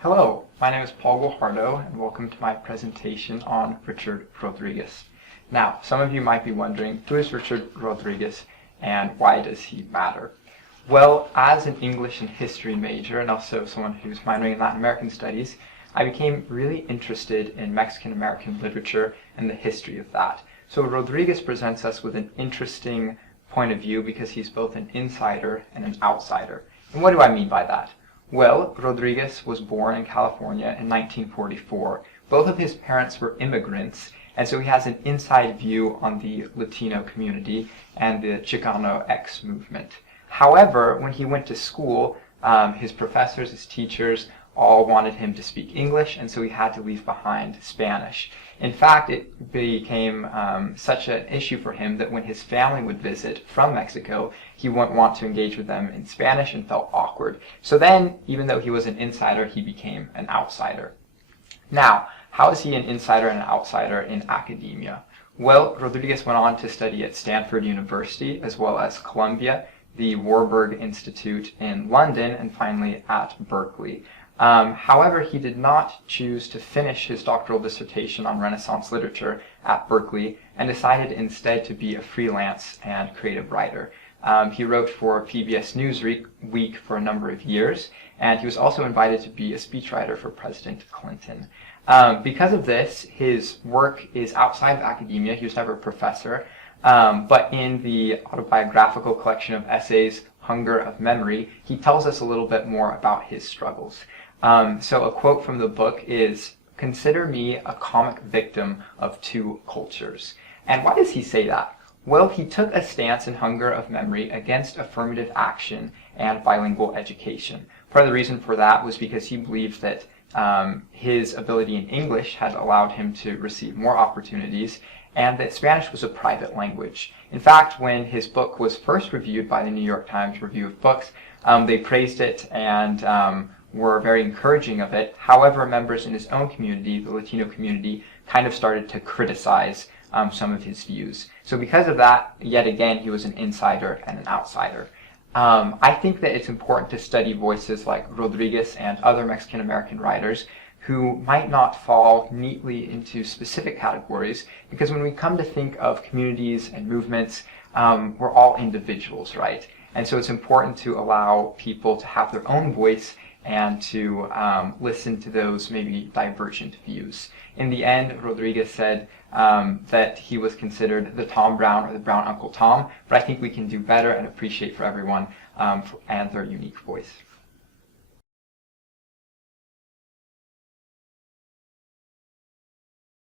Hello, my name is Paul Guajardo, and welcome to my presentation on Richard Rodriguez. Now, some of you might be wondering, who is Richard Rodriguez and why does he matter? Well, as an English and history major, and also someone who's minoring in Latin American studies, I became really interested in Mexican American literature and the history of that. So Rodriguez presents us with an interesting point of view because he's both an insider and an outsider. And what do I mean by that? Well, Rodriguez was born in California in 1944. Both of his parents were immigrants, and so he has an inside view on the Latino community and the Chicano X movement. However, when he went to school, his professors, his teachers, all wanted him to speak English, and so he had to leave behind Spanish. In fact, it became such an issue for him that when his family would visit from Mexico, he wouldn't want to engage with them in Spanish and felt awkward. So then, even though he was an insider, he became an outsider. Now, how is he an insider and an outsider in academia? Well, Rodriguez went on to study at Stanford University as well as Columbia, the Warburg Institute in London, and finally at Berkeley. However, he did not choose to finish his doctoral dissertation on Renaissance literature at Berkeley and decided instead to be a freelance and creative writer. He wrote for PBS Newsweek for a number of years, and he was also invited to be a speechwriter for President Clinton. Because of this, his work is outside of academia. He was never a professor, but in the autobiographical collection of essays, Hunger of Memory, he tells us a little bit more about his struggles. So a quote from the book is, "Consider me a comic victim of two cultures." And why does he say that? Well, he took a stance in Hunger of Memory against affirmative action and bilingual education. Part of the reason for that was because he believed that his ability in English had allowed him to receive more opportunities, and that Spanish was a private language. In fact, when his book was first reviewed by the New York Times Review of Books, they praised it and were very encouraging of it. However, members in his own community, the Latino community, kind of started to criticize some of his views. So because of that, yet again, he was an insider and an outsider. I think that it's important to study voices like Rodriguez and other Mexican American writers who might not fall neatly into specific categories, because when we come to think of communities and movements, we're all individuals, right? And so it's important to allow people to have their own voice and to listen to those maybe divergent views. In the end, Rodriguez said that he was considered the Tom Brown or the Brown Uncle Tom, but I think we can do better and appreciate for everyone and their unique voice.